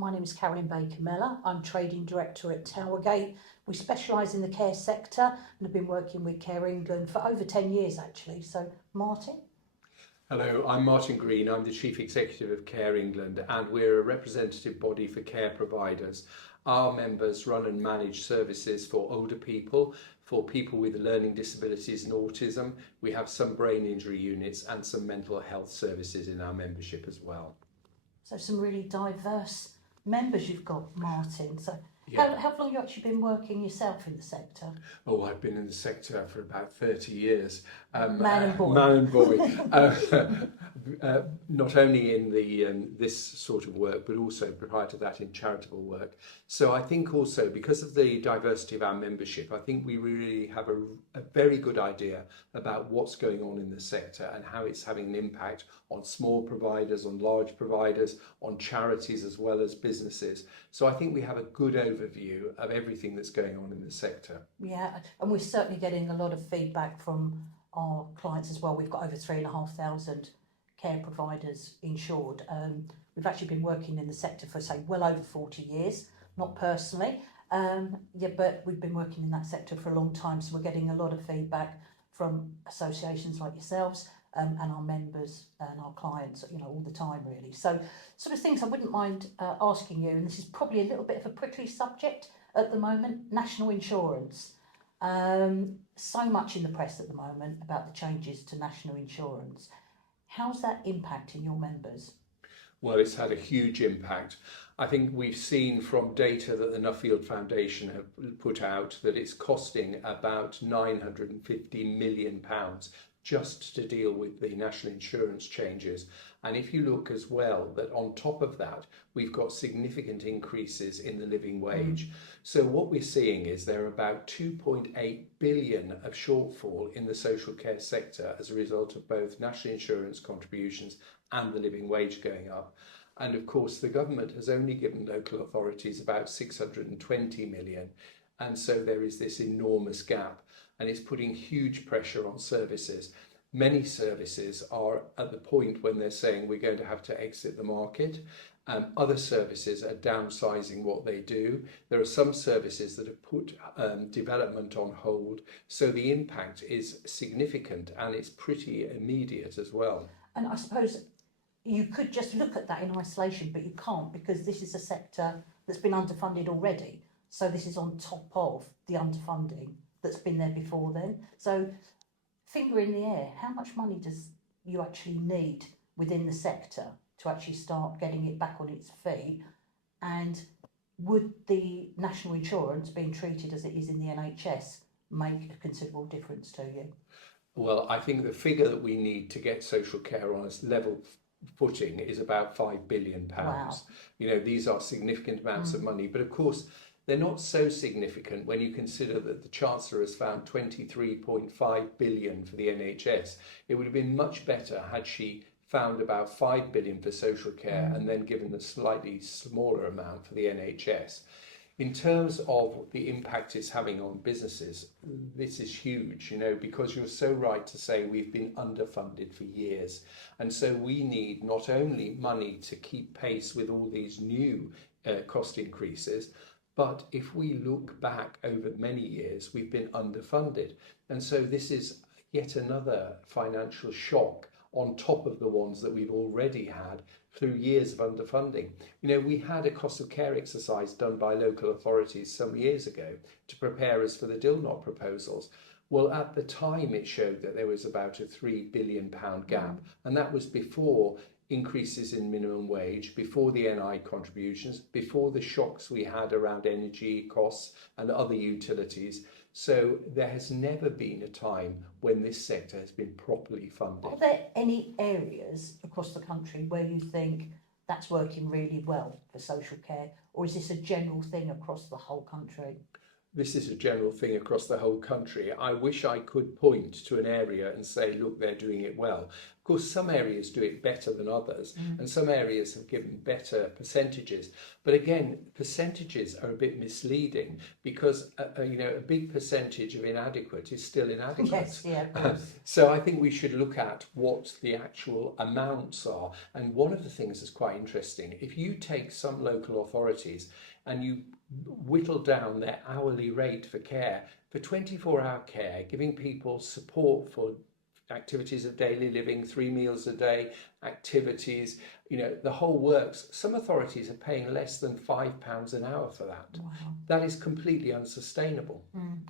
My name is Carolyn Baker-Mellor. I'm Trading Director at Towergate. We specialise in the care sector and have been working with Care England for over 10 years actually. So, Martin? Hello, I'm Martin Green. I'm the Chief Executive of Care England and we're a representative body for care providers. Our members run and manage services for older people, for people with learning disabilities and autism. We have some brain injury units and some mental health services in our membership as well. So some really diverse members you've got, Martin. So Yeah. how long have you actually been working yourself in the sector? Oh, I've been in the sector for about 30 years. Man and boy. Man and boy. Not only in the this sort of work, but also prior to that in charitable work. So I think also because of the diversity of our membership, I think we really have a very good idea about what's going on in the sector and how it's having an impact on small providers, on large providers, on charities as well as businesses. So I think we have a good overview of everything that's going on in the sector. Yeah, and we're certainly getting a lot of feedback from our clients as well. We've got over 3,500 care providers insured. We've actually been working in the sector for, say, well over 40 years, not personally, but we've been working in that sector for a long time, so we're getting a lot of feedback from associations like yourselves and our members and our clients, all the time really. So sort of things I wouldn't mind asking you, and this is probably a little bit of a prickly subject at the moment, national insurance. So much in the press at the moment about the changes to national insurance. How's that impacting your members? Well, it's had a huge impact. I think we've seen from data that the Nuffield Foundation have put out that it's costing about £950 million just to deal with the national insurance changes. And if you look as well, that on top of that, we've got significant increases in the living wage. So what we're seeing is there are about 2.8 billion of shortfall in the social care sector as a result of both national insurance contributions and the living wage going up. And of course, the government has only given local authorities about 620 million. And so there is this enormous gap, and it's putting huge pressure on services. Many services are at the point when they're saying we're going to have to exit the market. Other services are downsizing what they do. There are some services that have put development on hold. So the impact is significant and it's pretty immediate as well. And I suppose you could just look at that in isolation, but you can't, because this is a sector that's been underfunded already. So this is on top of the underfunding that's been there before then. So finger in the air, how much money does you actually need within the sector to actually start getting it back on its feet? And would the national insurance being treated as it is in the NHS make a considerable difference to you? Well, I think the figure that we need to get social care on a level footing is about £5 billion. Wow. These are significant amounts of money, but of course, they're not so significant when you consider that the Chancellor has found 23.5 billion for the NHS. It would have been much better had she found about 5 billion for social care and then given a slightly smaller amount for the NHS. In terms of the impact it's having on businesses, this is huge, because you're so right to say we've been underfunded for years. And so we need not only money to keep pace with all these new cost increases, but if we look back over many years, we've been underfunded. And so this is yet another financial shock on top of the ones that we've already had through years of underfunding. We had a cost of care exercise done by local authorities some years ago to prepare us for the DILNOT proposals. Well, at the time, it showed that there was about a £3 billion gap, and that was before increases in minimum wage, before the NI contributions, before the shocks we had around energy costs and other utilities. So there has never been a time when this sector has been properly funded. Are there any areas across the country where you think that's working really well for social care, or is this a general thing across the whole country? This is a general thing across the whole country. I wish I could point to an area and say, look, they're doing it well. Of course, some areas do it better than others, and some areas have given better percentages. But again, percentages are a bit misleading because a big percentage of inadequate is still inadequate. Yes, yeah, of course. So I think we should look at what the actual amounts are. And one of the things that's quite interesting, if you take some local authorities and you whittle down their hourly rate for care, for 24-hour care, giving people support for activities of daily living, 3 meals a day, activities, the whole works. Some authorities are paying less than £5 an hour for that. Wow. That is completely unsustainable.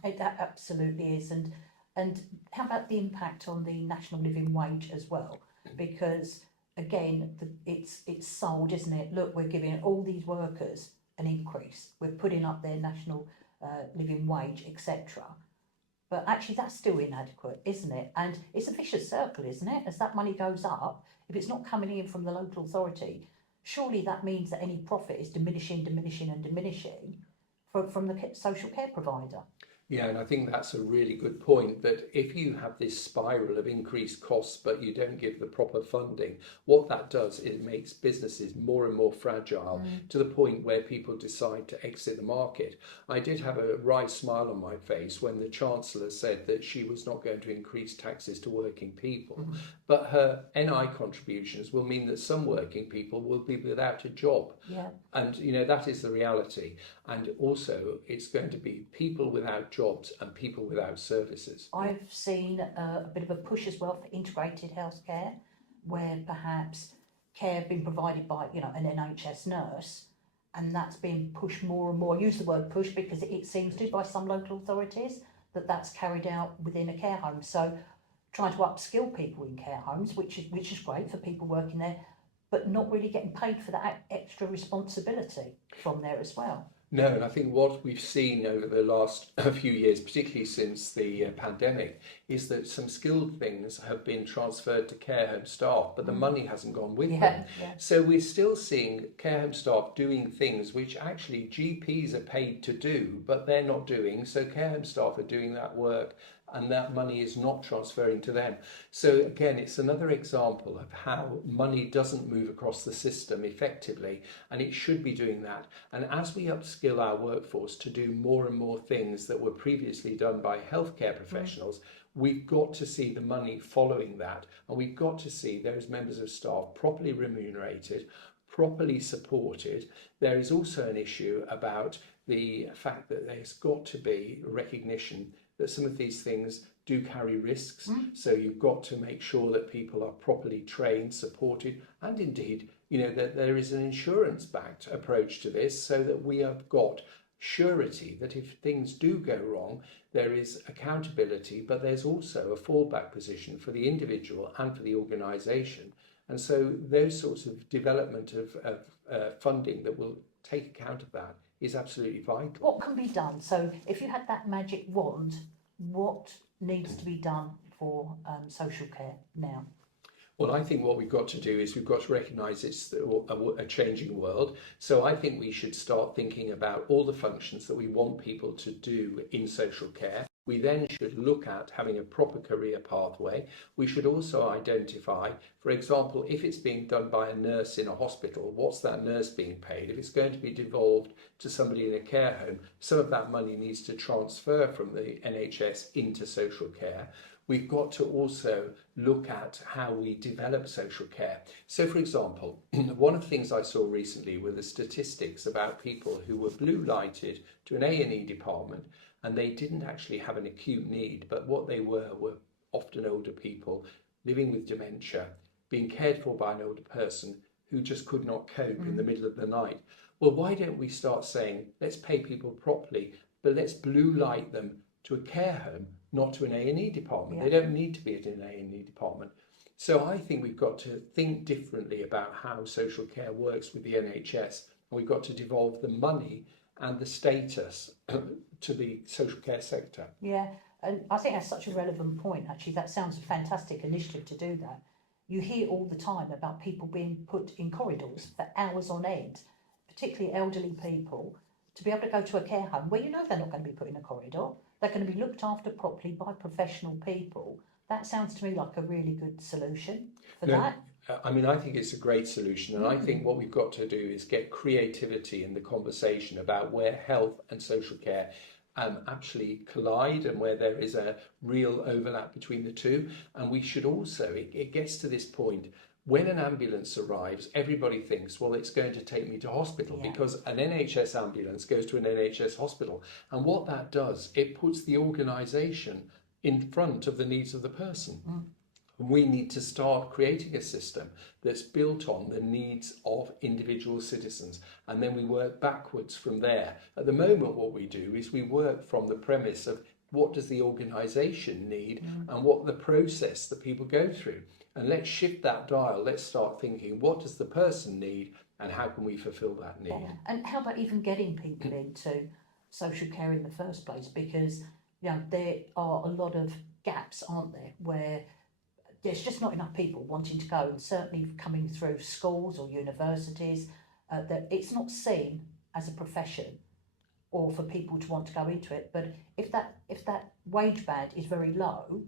That absolutely is. And how about the impact on the national living wage as well? Because again, it's sold, isn't it? Look, we're giving all these workers an increase. We're putting up their national living wage, etc. But actually that's still inadequate, isn't it? And it's a vicious circle, isn't it? As that money goes up, if it's not coming in from the local authority, surely that means that any profit is diminishing from the social care provider. Yeah, and I think that's a really good point, that if you have this spiral of increased costs but you don't give the proper funding, what that does is it makes businesses more and more fragile to the point where people decide to exit the market. I did have a wry smile on my face when the Chancellor said that she was not going to increase taxes to working people, but her NI contributions will mean that some working people will be without a job. Yeah. And that is the reality. And also it's going to be people without jobs and people without services. I've seen a bit of a push as well for integrated healthcare, where perhaps care being provided by an NHS nurse, and that's being pushed more and more. I use the word push because it seems to by some local authorities that's carried out within a care home. So trying to upskill people in care homes, which is great for people working there, but not really getting paid for that extra responsibility from there as well. No, and I think what we've seen over the last few years, particularly since the pandemic, is that some skilled things have been transferred to care home staff, but the money hasn't gone with them. Yeah. So we're still seeing care home staff doing things which actually GPs are paid to do, but they're not doing. So care home staff are doing that work, and that money is not transferring to them. So again, it's another example of how money doesn't move across the system effectively, and it should be doing that. And as we upskill our workforce to do more and more things that were previously done by healthcare professionals, we've got to see the money following that, and we've got to see those members of staff properly remunerated, properly supported. There is also an issue about the fact that there's got to be recognition that some of these things do carry risks. So you've got to make sure that people are properly trained, supported, and indeed, that there is an insurance-backed approach to this, so that we have got surety that if things do go wrong, there is accountability, but there's also a fallback position for the individual and for the organisation. And so those sorts of development of funding that will take account of that is absolutely vital. What can be done? So if you had that magic wand, what needs to be done for social care now? Well, I think what we've got to do is we've got to recognise it's a changing world. So I think we should start thinking about all the functions that we want people to do in social care. We then should look at having a proper career pathway. We should also identify, for example, if it's being done by a nurse in a hospital, what's that nurse being paid? If it's going to be devolved to somebody in a care home, some of that money needs to transfer from the NHS into social care. We've got to also look at how we develop social care. So, for example, one of the things I saw recently were the statistics about people who were blue lighted to an A&E department, and they didn't actually have an acute need, but what they were often older people living with dementia, being cared for by an older person who just could not cope in the middle of the night. Well, why don't we start saying, let's pay people properly, but let's blue light them to a care home, not to an A&E department. They don't need to be at an A&E department. So I think we've got to think differently about how social care works with the NHS, and we've got to devolve the money and the status to the social care sector. Yeah, and I think that's such a relevant point, actually. That sounds a fantastic initiative to do that. You hear all the time about people being put in corridors for hours on end, particularly elderly people, to be able to go to a care home where they're not going to be put in a corridor. They're going to be looked after properly by professional people That sounds to me like a really good solution for No, that. I mean, I think it's a great solution, and I think what we've got to do is get creativity in the conversation about where health and social care actually collide and where there is a real overlap between the two. And we should also, it gets to this point, when an ambulance arrives, everybody thinks, well, it's going to take me to hospital because an NHS ambulance goes to an NHS hospital. And what that does, it puts the organisation in front of the needs of the person. We need to start creating a system that's built on the needs of individual citizens, and then we work backwards from there. At the moment, what we do is we work from the premise of what does the organisation need and what the process that people go through. And let's shift that dial. Let's start thinking, what does the person need and how can we fulfil that need? Yeah. And how about even getting people into social care in the first place? Because there are a lot of gaps, aren't there, where there's just not enough people wanting to go, and certainly coming through schools or universities, that it's not seen as a profession or for people to want to go into it. But if that wage band is very low,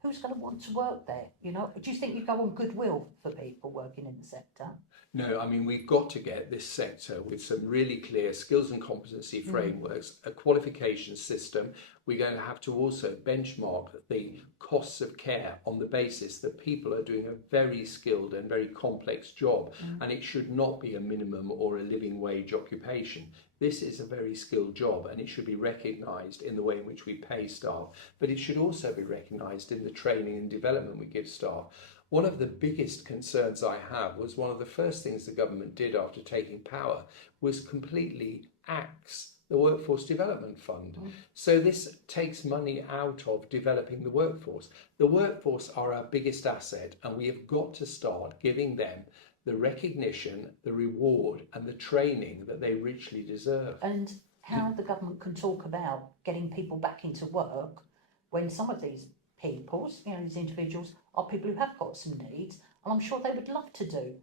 who's going to want to work there? Do you think you go on goodwill for people working in the sector? No, I mean, we've got to get this sector with some really clear skills and competency frameworks, a qualification system. We're going to have to also benchmark the costs of care on the basis that people are doing a very skilled and very complex job, and it should not be a minimum or a living wage occupation. This is a very skilled job, and it should be recognised in the way in which we pay staff, but it should also be recognised in the training and development we give staff. One of the biggest concerns I have was one of the first things the government did after taking power was completely axe the Workforce Development Fund. So this takes money out of developing the workforce. The workforce are our biggest asset, and we have got to start giving them the recognition, the reward and the training that they richly deserve. And how the government can talk about getting people back into work when some of these people, these individuals, are people who have got some needs, and I'm sure they would love to do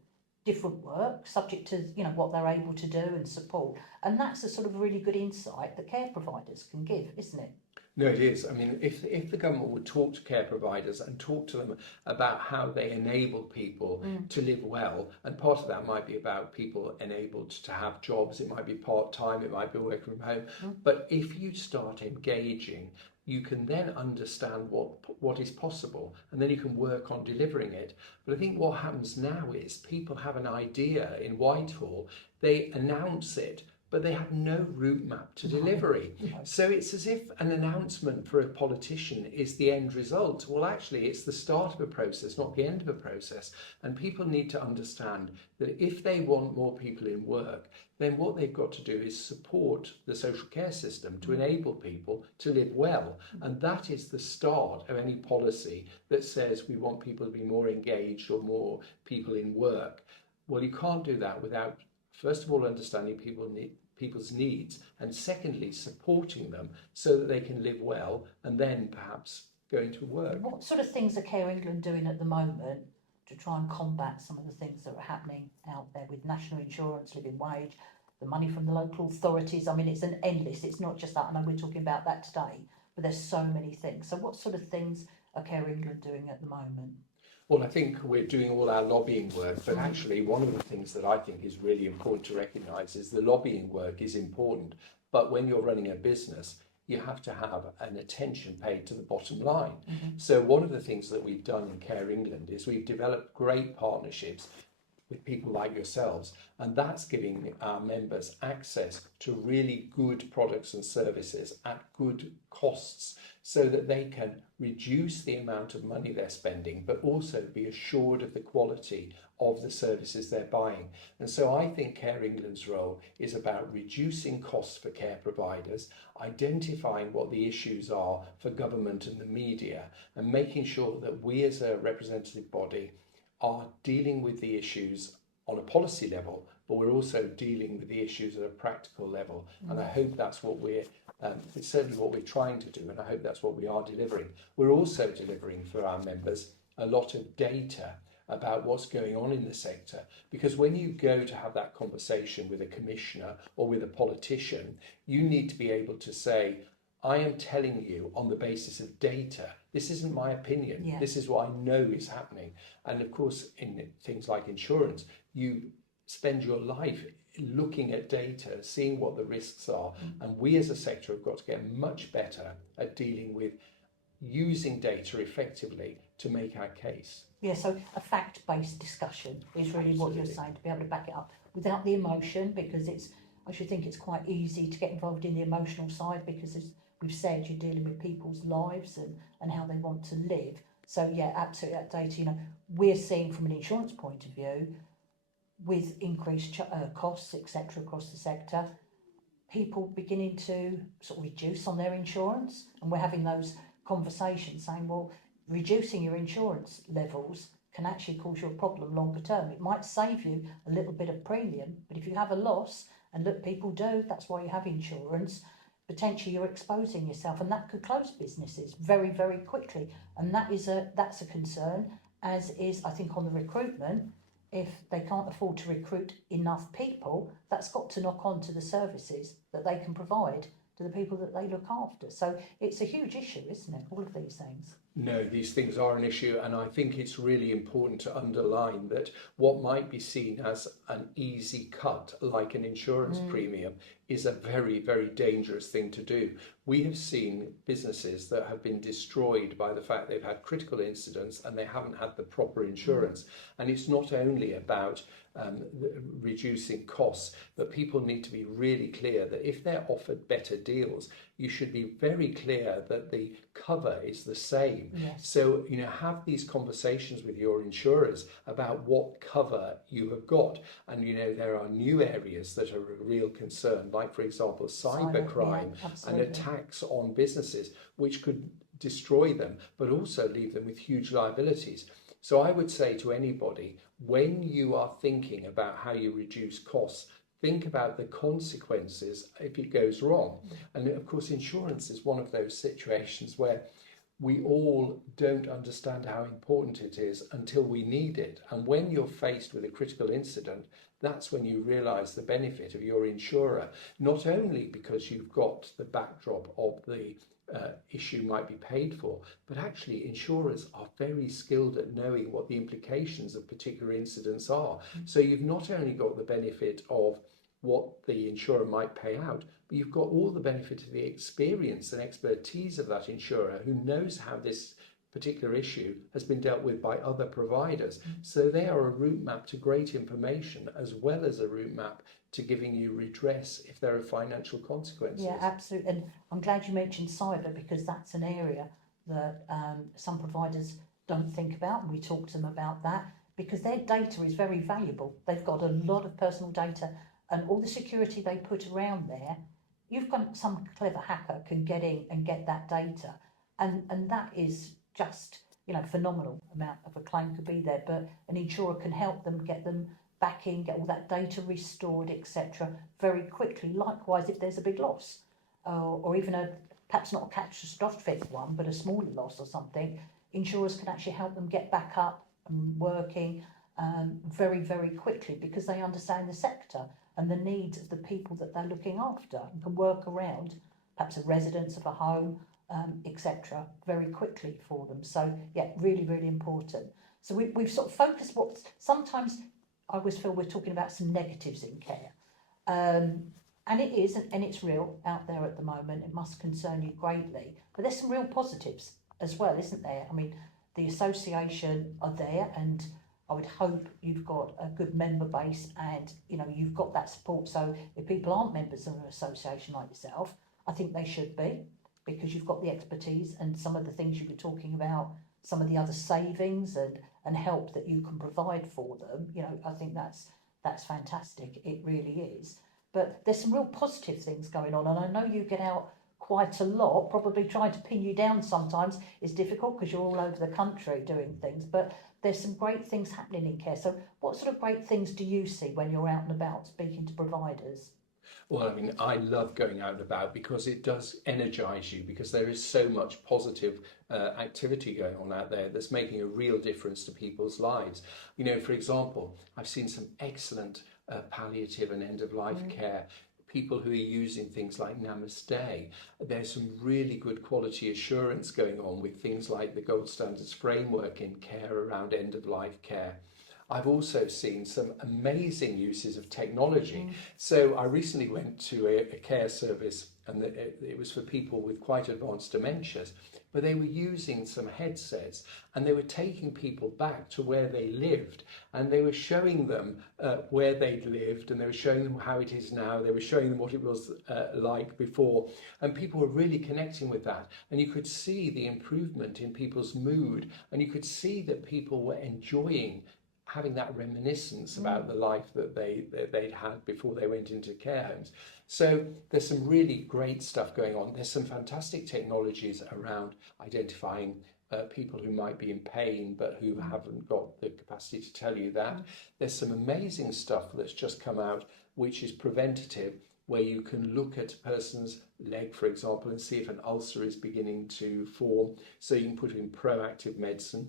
different work subject to what they're able to do and support. And that's a sort of really good insight that care providers can give, isn't it? No, it is. I mean, if the government would talk to care providers and talk to them about how they enable people to live well, and part of that might be about people enabled to have jobs, it might be part-time, it might be working from home, but if you start engaging, you can then understand what is possible, and then you can work on delivering it. But I think what happens now is people have an idea in Whitehall, they announce it, but they have no route map to delivery. So it's as if an announcement for a politician is the end result. Well, actually, it's the start of a process, not the end of a process. And people need to understand that if they want more people in work, then what they've got to do is support the social care system to enable people to live well. And that is the start of any policy that says we want people to be more engaged or more people in work. Well, you can't do that without, first of all, understanding people's needs, and secondly, supporting them so that they can live well, and then perhaps going to work. What sort of things are Care England doing at the moment to try and combat some of the things that are happening out there with national insurance, living wage, the money from the local authorities? I mean, it's an endless, it's not just that. I know we're talking about that today, but there's so many things. So what sort of things are Care England doing at the moment? Well, I think we're doing all our lobbying work, but actually one of the things that I think is really important to recognise is the lobbying work is important, but when you're running a business, you have to have an attention paid to the bottom line. So one of the things that we've done in Care England is we've developed great partnerships with people like yourselves, and that's giving our members access to really good products and services at good costs so that they can reduce the amount of money they're spending, but also be assured of the quality of the services they're buying. And so I think Care England's role is about reducing costs for care providers, identifying what the issues are for government and the media, and making sure that we as a representative body are dealing with the issues on a policy level, but we're also dealing with the issues at a practical level. And I hope that's what it's certainly what we're trying to do, and I hope that's what we are delivering. We're also delivering for our members a lot of data about what's going on in the sector, because when you go to have that conversation with a commissioner or with a politician, you need to be able to say, I am telling you on the basis of data This isn't my opinion. Yeah. This is what I know is happening. And of course, in things like insurance, you spend your life looking at data, seeing what the risks are. And we as a sector have got to get much better at dealing with using data effectively to make our case. Yeah, so a fact-based discussion is really what you're saying, to be able to back it up without the emotion, because I should think it's quite easy to get involved in the emotional side, because as we've said, you're dealing with people's lives and how they want to live. So yeah, absolutely, that data, we're seeing from an insurance point of view, with increased costs, etc., across the sector, people beginning to sort of reduce on their insurance, and we're having those conversations saying, well, reducing your insurance levels can actually cause you a problem longer term. It might save you a little bit of premium, but if you have a loss, and look, people do, that's why you have insurance, potentially you're exposing yourself, and that could close businesses very, very quickly. And that's a concern, as is, I think, on the recruitment. If they can't afford to recruit enough people, that's got to knock on to the services that they can provide to the people that they look after. So it's a huge issue, isn't it, all of these things? No, these things are an issue, and I think it's really important to underline that what might be seen as an easy cut, like an insurance premium, is a very, very dangerous thing to do. We have seen businesses that have been destroyed by the fact they've had critical incidents and they haven't had the proper insurance. And it's not only about reducing costs, but people need to be really clear that if they're offered better deals, you should be very clear that the cover is the same. Yes. So, have these conversations with your insurers about what cover you have got. And, there are new areas that are a real concern, like, for example, cybercrime and attacks on businesses, which could destroy them, but also leave them with huge liabilities. So I would say to anybody, when you are thinking about how you reduce costs, think about the consequences if it goes wrong. And of course, insurance is one of those situations where we all don't understand how important it is until we need it. And when you're faced with a critical incident, that's when you realise the benefit of your insurer, not only because you've got the backdrop of the issue might be paid for, but actually insurers are very skilled at knowing what the implications of particular incidents are. So you've not only got the benefit of what the insurer might pay out, but you've got all the benefit of the experience and expertise of that insurer who knows how this particular issue has been dealt with by other providers. So they are a route map to great information, as well as a route map to giving you redress if there are financial consequences. Yeah, absolutely. And I'm glad you mentioned cyber, because that's an area that some providers don't think about, and we talk to them about that, because their data is very valuable. They've got a lot of personal data, and all the security they put around there, you've got some clever hacker can get in and get that data, and that is just, phenomenal amount of a claim could be there, but an insurer can help them get them back in, get all that data restored, etc., very quickly. Likewise, if there's a big loss, or even perhaps not a catastrophic one, but a smaller loss or something, insurers can actually help them get back up and working very, very quickly, because they understand the sector and the needs of the people that they're looking after, and can work around perhaps a residence of a home, etc., very quickly for them. So yeah, really, really important. So we've sort of focused what sometimes I always feel we're talking about some negatives in care. And it is, and it's real out there at the moment. It must concern you greatly. But there's some real positives as well, isn't there? I mean, the association are there, and I would hope you've got a good member base, and you've got that support. So if people aren't members of an association like yourself, I think they should be, because you've got the expertise and some of the things you were talking about, some of the other savings and help that you can provide for them. I think that's fantastic. It really is. But there's some real positive things going on, and I know you get out quite a lot. Probably trying to pin you down sometimes is difficult, because you're all over the country doing things, but there's some great things happening in care. So what sort of great things do you see when you're out and about speaking to providers? Well, I mean, I love going out and about, because it does energise you, because there is so much positive activity going on out there that's making a real difference to people's lives. For example, I've seen some excellent palliative and end-of-life care. people who are using things like Namaste. There's some really good quality assurance going on with things like the gold standards framework in care around end-of-life care. I've also seen some amazing uses of technology. So I recently went to a care service, and it was for people with quite advanced dementias, but they were using some headsets and they were taking people back to where they lived, and they were showing them where they'd lived, and they were showing them how it is now. They were showing them what it was like before, and people were really connecting with that. And you could see the improvement in people's mood, and you could see that people were enjoying having that reminiscence about the life that they'd had before they went into care homes. So there's some really great stuff going on. There's some fantastic technologies around identifying people who might be in pain but who haven't got the capacity to tell you that. There's some amazing stuff that's just come out which is preventative, where you can look at a person's leg, for example, and see if an ulcer is beginning to form, so you can put in proactive medicine.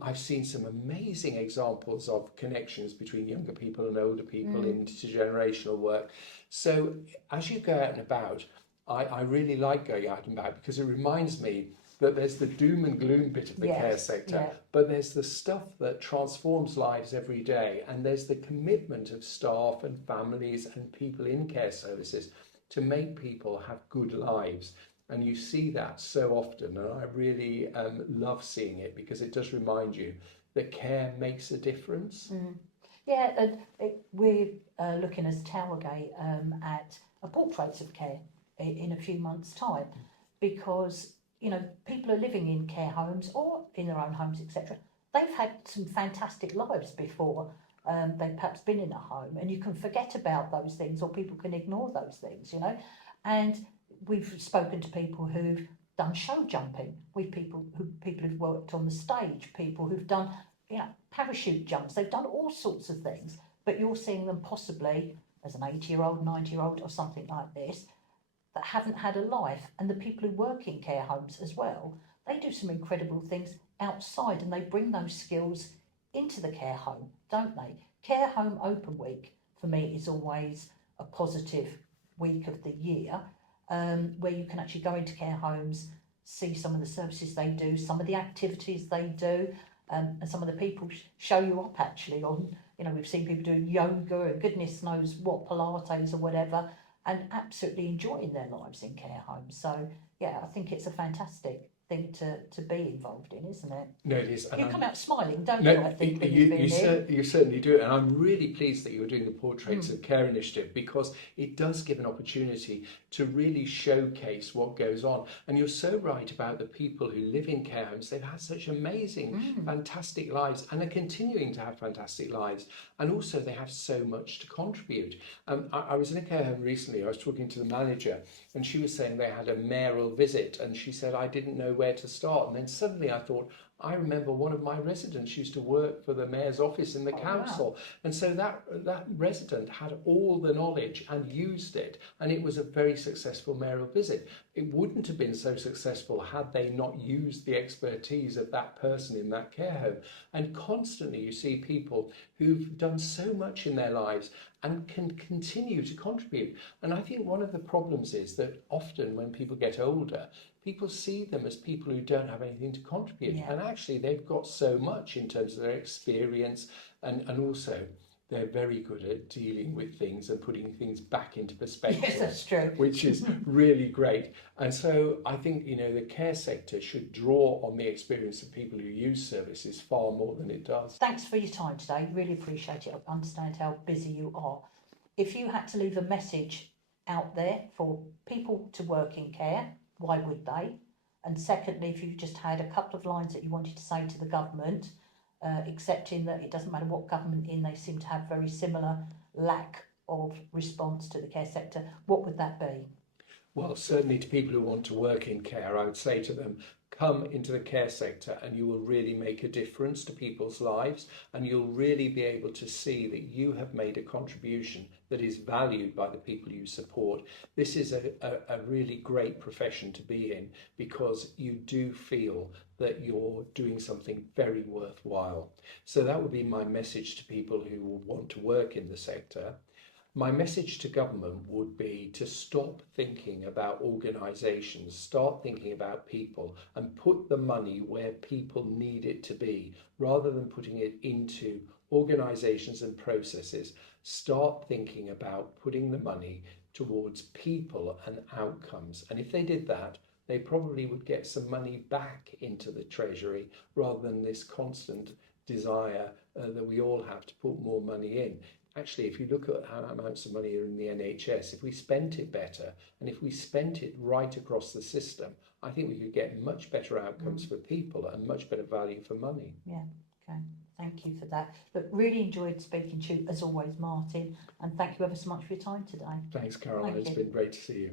I've seen some amazing examples of connections between younger people and older people in intergenerational work. So as you go out and about, I really like going out and about, because it reminds me that there's the doom and gloom bit of the care sector, but there's the stuff that transforms lives every day, and there's the commitment of staff and families and people in care services to make people have good lives. And you see that so often, and I really love seeing it, because it does remind you that care makes a difference. Yeah, we're looking as Towergate at a portraits of care in a few months' time, because people are living in care homes or in their own homes, etc. They've had some fantastic lives before they've perhaps been in a home, and you can forget about those things, or people can ignore those things, And we've spoken to people who've done show jumping, with people who've worked on the stage, people who've done parachute jumps. They've done all sorts of things, but you're seeing them possibly as an 80-year-old, 90-year-old or something like this, that haven't had a life. And the people who work in care homes as well, they do some incredible things outside, and they bring those skills into the care home, don't they? Care home open week for me is always a positive week of the year, where you can actually go into care homes, see some of the services they do, some of the activities they do, and some of the people show you up actually on, we've seen people doing yoga and goodness knows what, Pilates or whatever, and absolutely enjoying their lives in care homes. So yeah, I think it's a fantastic thing to be involved in, isn't it? No, it is. You come out smiling, don't you? I think you certainly do, and I'm really pleased that you're doing the Portraits of Care initiative, because it does give an opportunity to really showcase what goes on. And you're so right about the people who live in care homes. They've had such amazing, fantastic lives, and are continuing to have fantastic lives. And also they have so much to contribute. I was in a care home recently. I was talking to the manager, and she was saying they had a mayoral visit, and she said, I didn't know where to start. And then suddenly I thought, I remember one of my residents used to work for the mayor's office in the council. Wow. And so that resident had all the knowledge and used it, and it was a very successful mayoral visit. It wouldn't have been so successful had they not used the expertise of that person in that care home. And constantly you see people who've done so much in their lives and can continue to contribute. And I think one of the problems is that often when people get older, people see them as people who don't have anything to contribute. Yeah. And actually they've got so much in terms of their experience, and also they're very good at dealing with things and putting things back into perspective. Yes, that's true. Which is really great. And so I think, the care sector should draw on the experience of people who use services far more than it does. Thanks for your time today. Really appreciate it. I understand how busy you are. If you had to leave a message out there for people to work in care, why would they? And secondly, if you just had a couple of lines that you wanted to say to the government, accepting that it doesn't matter what government they seem to have very similar lack of response to the care sector, what would that be? Well, certainly to people who want to work in care, I would say to them, come into the care sector and you will really make a difference to people's lives, and you'll really be able to see that you have made a contribution that is valued by the people you support. This is a really great profession to be in, because you do feel that you're doing something very worthwhile. So that would be my message to people who want to work in the sector. My message to government would be to stop thinking about organisations, start thinking about people, and put the money where people need it to be, rather than putting it into organisations and processes. Start thinking about putting the money towards people and outcomes. And if they did that, they probably would get some money back into the Treasury, rather than this constant desire that we all have to put more money in. Actually, if you look at how amounts of money are in the NHS, if we spent it better and if we spent it right across the system, I think we could get much better outcomes for people and much better value for money. Yeah, okay. Thank you for that. But really enjoyed speaking to you as always, Martin, and thank you ever so much for your time today. Thanks, Carolyn. Thank It's you. been great to see you.